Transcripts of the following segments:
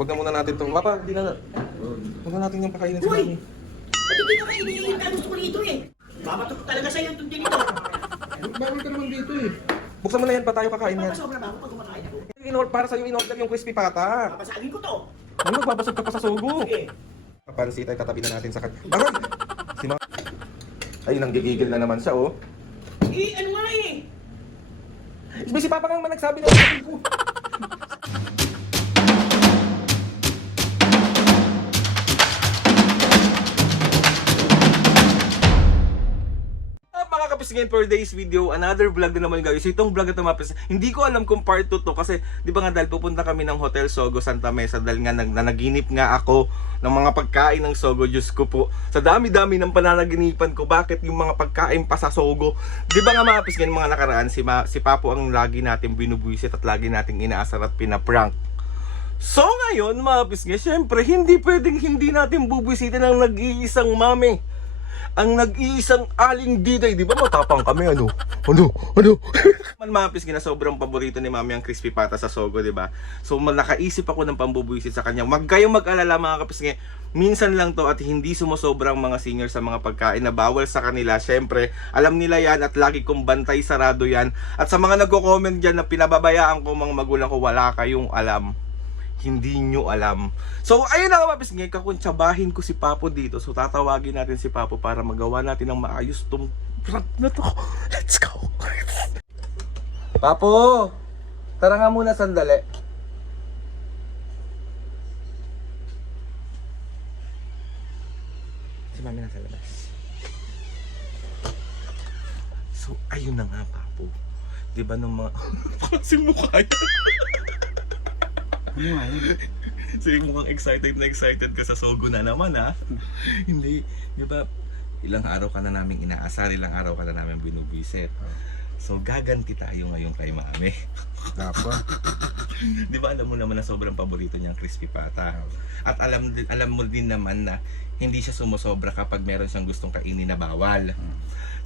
Huwag na muna natin to. Papa, hindi na. Huwag na natin yung pakainin sa mami. Ba't hindi ka kainin yung gusto ko rito eh? Babatok talaga sa'yo itong tinidor. Bawal ka naman dito eh. Buksan mo na yan pa tayo kakain yan. Papasobra ba ako pag kumakain ako? Para sa'yo in-order yung crispy pata. Papasagin ko to. Ano, magbabasag ka pa sa sugo. Sige. Papansit ay tatabi na natin sa kan. Aray! Si Ma... Ay, nanggigigil na naman siya, oh. Eh, ano nga eh? Si Papa nga naman nagsabi na ko. Mga kapis, ngayon for today's video, another vlog na naman guys. Itong vlog na ito mapis, hindi ko alam kung part 2 to kasi di ba nga dahil pupunta kami ng Hotel Sogo Santa Mesa dahil nga nanaginip nga ako ng mga pagkain ng Sogo. Diyos ko po, sa dami-dami ng pananaginipan ko, bakit yung mga pagkain pa sa Sogo? Di ba nga mga kapis, ngayon mga nakaraan, si Papo ang lagi natin binubuisit at lagi nating inaasar at pinaprank. So ngayon mga kapis, syempre hindi pwedeng hindi natin bubuisitin ang nag-iisang mami. Ang nag-iisang aling diday, di ba matapang kami, ano? Man mapis na sobrang paborito ni mami ang crispy pata sa Sogo, di ba? So nakaisip ako ng pambubuisit sa kanya. Wag kayong mag-alala mga kapis nga, minsan lang to at hindi sumusobrang mga senior sa mga pagkain na bawal sa kanila. Syempre, alam nila yan at lagi kong bantay sarado yan. At sa mga nagko-comment dyan na pinababayaan ko mga magulang ko, wala kayong alam. Hindi nyo alam. So, ayun na nga mapis ngayon, kakuntsabahin ko si Papo dito. So, tatawagin natin si Papo para magawa natin ng maayos tong prank na to. Let's go! Papo! Tara nga muna sandali. Si Mami nasa labas. So, ayun na nga, Papo. Diba nung mga... Kasing mukha yan. Ano nga yun? Sige, mukhang excited ka sa Sogo na naman, ha? Hindi, di ba? Ilang araw ka na namin inaasar, ilang araw ka na namin binubisit. So, gaganti tayo ngayon kay mami. Dapat. Di ba alam mo naman na sobrang paborito niyang crispy pata? At alam mo din naman na hindi siya sumusobra kapag meron siyang gustong kainin na bawal.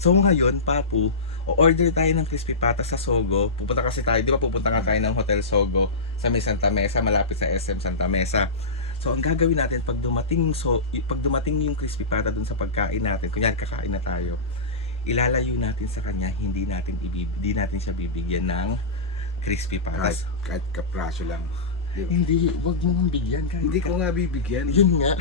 So ngayon, Papu, o-order tayo ng crispy pata sa Sogo. Pupunta kasi tayo, di ba pupunta nga tayo ng Hotel Sogo sa may Santa Mesa, malapit sa SM Santa Mesa. So ang gagawin natin pag dumating yung crispy pata dun sa pagkain natin, kunyari kakain na tayo, ilalayo natin sa kanya, hindi natin siya bibigyan ng crispy patas. Kahit kapraso lang. Diba? Hindi, wag mo nang bigyan kahit. Hindi ko nga bibigyan. Yun nga.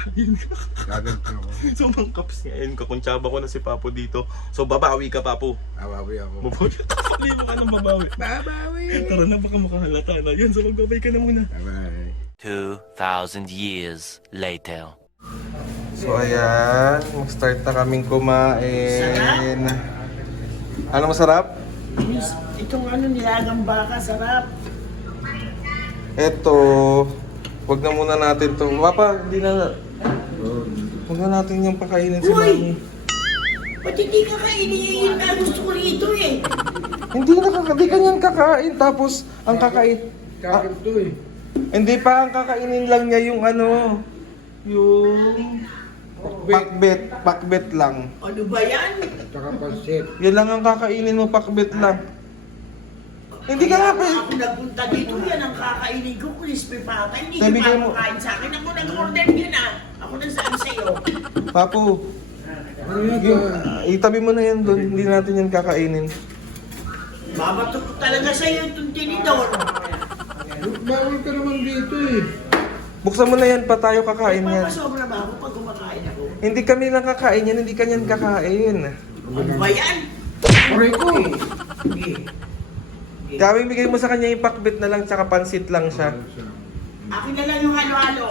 Gaganti ako. So mangkaps nga yun, kakuntsaba ko na si Papo dito. So babawi ka, Papo. Awawi ako. Mabuti. Pali mo ka nang babawi. Babawi! Tara na, baka makahalata na. Yan, so magbabay ka na muna. Bye-bye. 2,000 years later. So ayan, mag-start na kaming kumain. Ano masarap? Itong ano, nilagang baka, sarap. Eto, wag na muna natin to. Papa, hindi na. Wag na natin yung pakainin si Uy! mami. Ba't hindi ka kainin yung gusto ko rito eh? Hindi kanyan kakain. Tapos, ang kakain... Kakin to eh. Hindi pa, ang kakainin lang niya yung ano... Yung... Pakbet lang. Ano ba yan? Tsaka pansit. Yan lang ang kakainin mo, pakbet lang. Hindi ka nga pa... Ako nagpunta dito, yan ang kakainin ko, crispy pata. Hindi Sabi niyo ko pa mo- makain sa akin. Ako nag-order yun ah. Ako nagsabi sa'yo. Papu, Ano yan? itabi mo na yan doon. Hindi natin yan kakainin. Babatok talaga sa'yo itong tinidor. Bawal ka naman dito eh. Buksan mo na yan pa tayo kakain yan. Papasobra ba ako pag kumakain ako? Hindi kami lang kakain yan, hindi kanyan kakain. Ano ba yan? Aray ko! Sige. Kami bigay mo sa kanya yung pakbet na lang, tsaka pansit lang siya. Akin na lang yung halo-halo.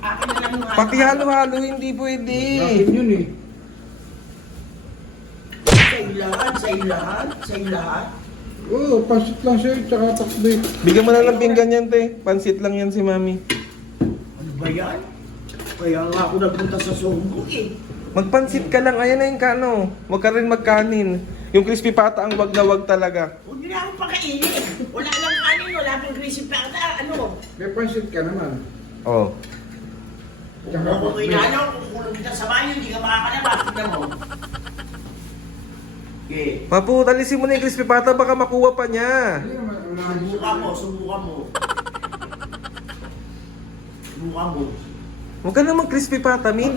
Akin na lang yung halo-halo. Pati halo-halo, hindi pwede. Akin yun eh. Sa'yo lahat. Oo, pansit lang siya tsaka takbit. Bigyan mo na lang pinggan yan, te. Pansit lang yan si mami. Ano ba yan? Kaya nga ako nagpunta sa Sogo eh. Magpansit ka lang, ayan na yung kano. Huwag ka rin magkanin. Yung crispy pata ang wag na wag talaga. Huwag niyo na akong pakainin. Wala lang kanin, wala pang crispy pata. Ano? May pansit ka naman. Oh. Tsaka Kung pakbit. inano, kung kulong kita sa banyo, hindi ka makakalabas. Tignan mo. Okay. Papu, talisin mo na yung crispy pata, baka makuha pa niya. Hindi naman, unahin Subukan mo. Subukan mo. Huwag ka naman crispy pata, Mi.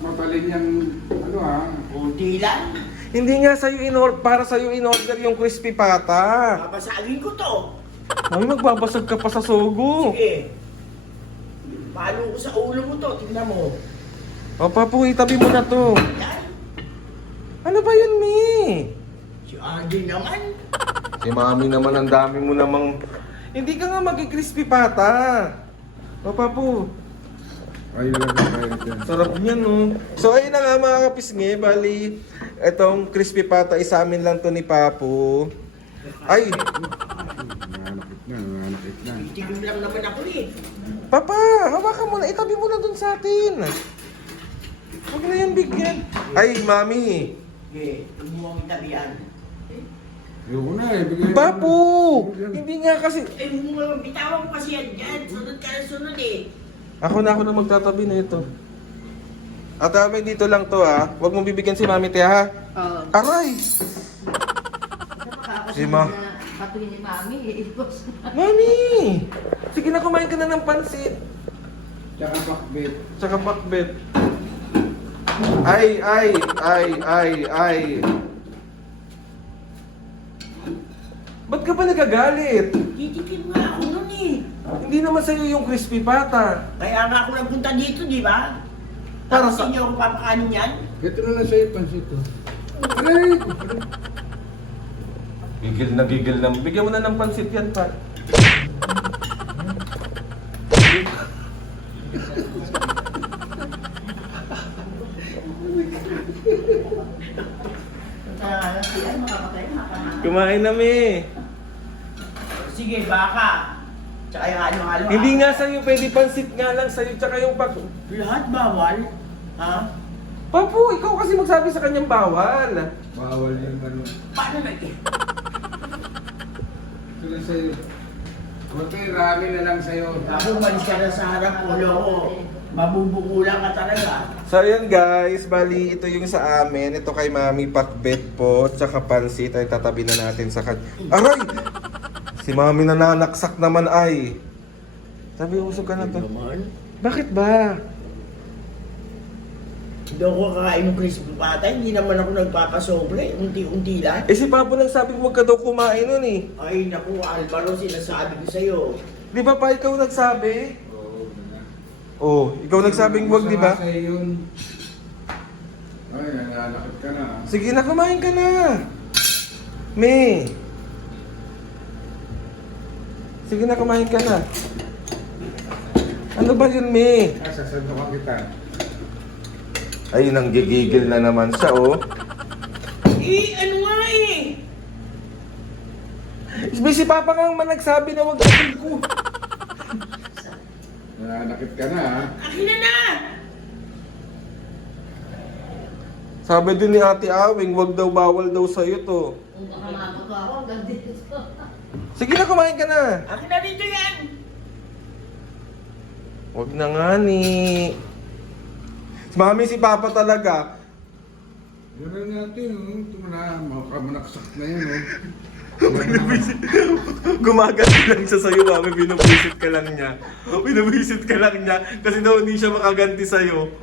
Mapalin yung, ano ha? Kunti lang. Hindi nga sa'yo para sa'yo in-order yung crispy pata. Papasagin ko to. Mami, magbabasag ka pa sa sogo. Sige. Palo ko sa ulo mo to. Tingnan mo. O, Papu, itabi mo na to. Yan. Ano ba yun, Mi? Si RJ naman. Si Mami naman, ang dami mo namang... Hindi ka nga mag-crispy pata. O, Papu. Ay, lang kayo dyan. Sarap niyan, no? So, ayun na nga mga kapisngi. Bali, itong crispy pata, isa amin lang to ni Papu. Ay, Nananakit na. Titigil lang naman ako eh. Papa, hawakan mo na. Itabi mo na dun sa atin. Huwag na yan bigyan. Ay, Mami. Sige. Huwag mo ang itabihan. Ayoko na eh. Bigyan mo Papu! na. Hindi nga kasi... Eh, huwag mo nga bitawan ko kasi yan dyan. Sunod ka na sunod eh. Ako na magtatabi na ito. At Mami, dito lang to ha. Huwag mong bibigyan si Mami, te ha. Aray! Si Ma. Patuloy ni Mami, iipos na. Mami! Sige na, kumain ka na ng pansit. Tsaka pakbit. Tsaka bakbet. Ay. Ba't ka ba nagagalit? Titikim nga ako nun eh. Hindi naman sa'yo yung crispy pata. Kaya nga ako nagpunta dito, di ba? Para Tapos sa- inyo ako papakanin yan. Ito na lang sa'yo, pansit ko. Aray! Gigil na. Bigyan mo na ng pansit yan, pa. Kumain na, Mi. Sige, baka. Tsaka yung halo-halo. Hindi nga sa'yo, pwede pansit nga lang sa'yo, tsaka yung pag... Lahat bawal. Ha? Papu, ikaw kasi magsabi sa kanyang bawal. Bawal yung ano. Paano na eh? Ito na sa'yo. Kunti, rami na lang sa'yo. Ako, malis ka na sa harap ulo ko. Mabubukulan ka talaga. So ayan guys, bali ito yung sa amin. Ito kay Mami pakbet po, tsaka pansit ay tatabi na natin sa Aray! Si Mami nananaksak naman ay. Sabi, usog ka na to. Naman. Bakit ba? Hindi ako kakain ng crispy pata. Hindi naman ako nagpapasobre. Unti-unti lang. Eh si Papo nang sabi huwag ka daw kumain nun eh. Ay, naku, Alvaro, sinasabi ko sa'yo. Di ba pa ikaw nagsabi? Oo, na. Oh, ikaw nagsabing wag, di ba? Gusto nga sa'yo yun. Ay, nananakit ka na. Sige na, kumain ka na. Me. Sige na, kumain ka na. Ano ba yun, Me? Sasandukan kita. Ay, nanggigigil na naman siya, oh. Eh, ano nga eh? Si Papa nga man nagsabi na wag ka ko. Nananakit ka na ha. Akin na! Sabi din ni Ate Awing, wag daw bawal daw sa'yo to. Kung baka makakuha ako, hanggang dito. Sige na, kumain ka na. Akin na dito yan! Wag na nga ni. Mami, si Papa talaga. Yun na natin, oh. Ito mo na, makamanaksak na yun, oh. Gumaganti lang siya sa'yo, Mami. Binubisit ka lang niya. Binubisit ka lang niya. Kasi daw hindi siya makaganti sa'yo.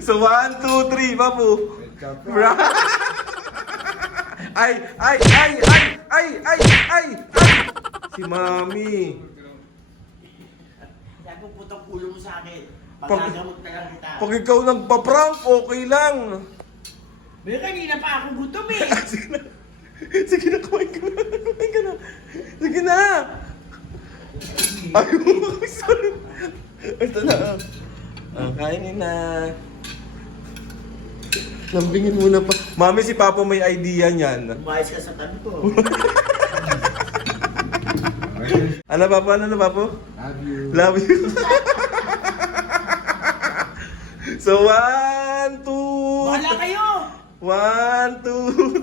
So, 1, 2, 3, Papu. Bra. Ay! Si Mami. Sabi ko, putang ulo mo sa akin. Pag- Magagamot na lang kita. Pag ikaw nagpa-prank, okay lang. Pero kanina pa ako gutom eh. Sige na, kumain ka na. Kumain ka na. Sige na. Ay, sorry. Ito na. Kainin na. Lambingin muna pa. Mami, si Papa may idea niyan. Umayos ka sa tabi ko. Okay. Ano, Papa? Ano, Papa? Love you. Love you. So, 1, 2... Bahala kayo! 1, 2,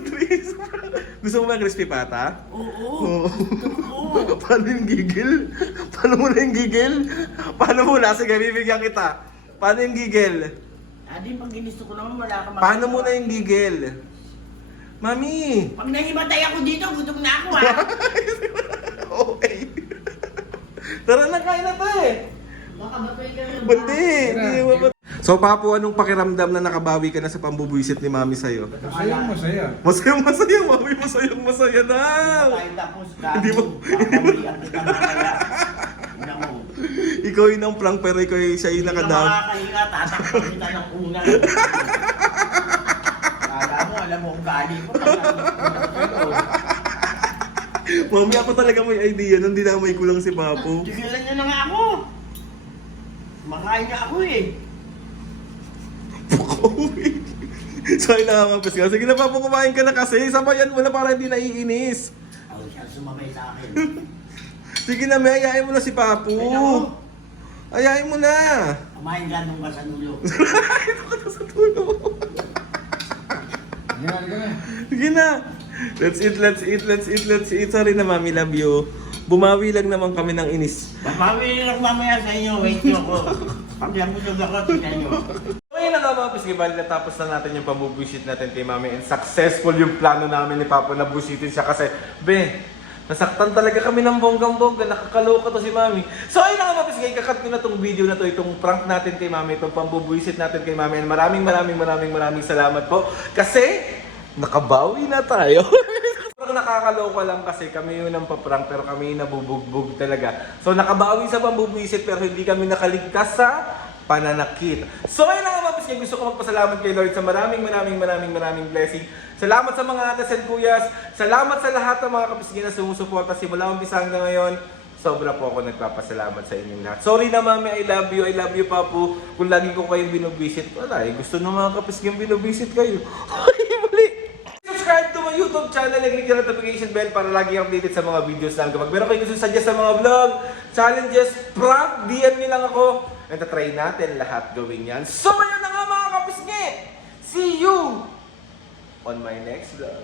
3. Gusto mo ba crispy pata? Oo. Oo. Paano yung gigil? Paano mo na yung gigil? Paano mo na? Sige, bibigyan kita. Paano yung gigil? Adi, pag ginusto ko naman, wala ka Paano mo na yung gigil? Mami! Pag nahimatay ako dito, gutom na ako ha. Okay. Tara na, kain na to eh. Baka batuin ka ng Hindi, hindi mo. So Papo, anong pakiramdam na nakabawi ka na sa pambubuisit ni Mami sa'yo? Masayang masaya. Masayang masaya, Mami, masayang masaya na. Tayo tapos ka. Hindi mo- Babalian kita mamaya. Ina mo. Ikaw yun ang prank pero ikaw yung siya yung Hindi ka nakadam. makakahinga, tatakpan kita ng unan. Alam mo, ang galing ko. Mami, ako talaga may idea nung dinamay ko lang si Papo. Tigilan niya na nga ako. Makain niya ako eh. So ay nakakapis ka. Sige na Papo, kumain ka na kasi. Sabayan mo na para hindi naiinis. Ako siya sumabay sa akin. Sige na, may ayayin mo na si Papo. Kaya mo, Ayayin mo na. kumain ka nung ka sa nulo. Ito ka na sa tulo. Yan ka na. Sige na. Let's eat, let's eat, let's eat, let's eat. Sorry na Mami, love you. Bumawi lang naman kami ng inis. Mami lang mamaya sa inyo, wait nyo ako. Pag nabusog ako, tingnan nyo. Ngayon na nga mga Pisgibali, natapos na natin yung pambubuisit natin kay Mami and successful yung plano namin ni Papa na busitin siya kasi, nasaktan talaga kami ng bonggang-bongga, nakakaloka to si Mami. So ayun na nga mga Pisgibali, kakat ko na tong video na to, itong prank natin kay Mami, itong pambubuisit natin kay Mami and maraming salamat po kasi nakabawi na tayo. Parang nakakaloka lang kasi kami yung nampaprank pero kami yung nabubugbog talaga. So nakabawi sa pambubuisit pero hindi kami nakaligtas sa pananakit. So ayun na nga mga Pisgay, gusto ko magpasalamat kay Lord sa maraming blessing. Salamat sa mga atas and kuyas. Salamat sa lahat ng mga kapisgay na sumusuporta simula umpisa hanggang ngayon. Sobra po ako nagpapasalamat sa inyong lahat. Sorry na Mami, I love you Papu. Kung lagi ko kayong binubisit, wala eh. Gusto ng mga kapisgay binubisit kayo. Ay, mali! Subscribe to my YouTube channel and click the notification bell para lagi updated sa mga videos na kapag meron kayo gusto suggest sa mga vlog, challenges, prank, DM nyo lang ako. And try natin lahat gawin yan. So, ayun na nga mga kapisngi! See you on my next vlog.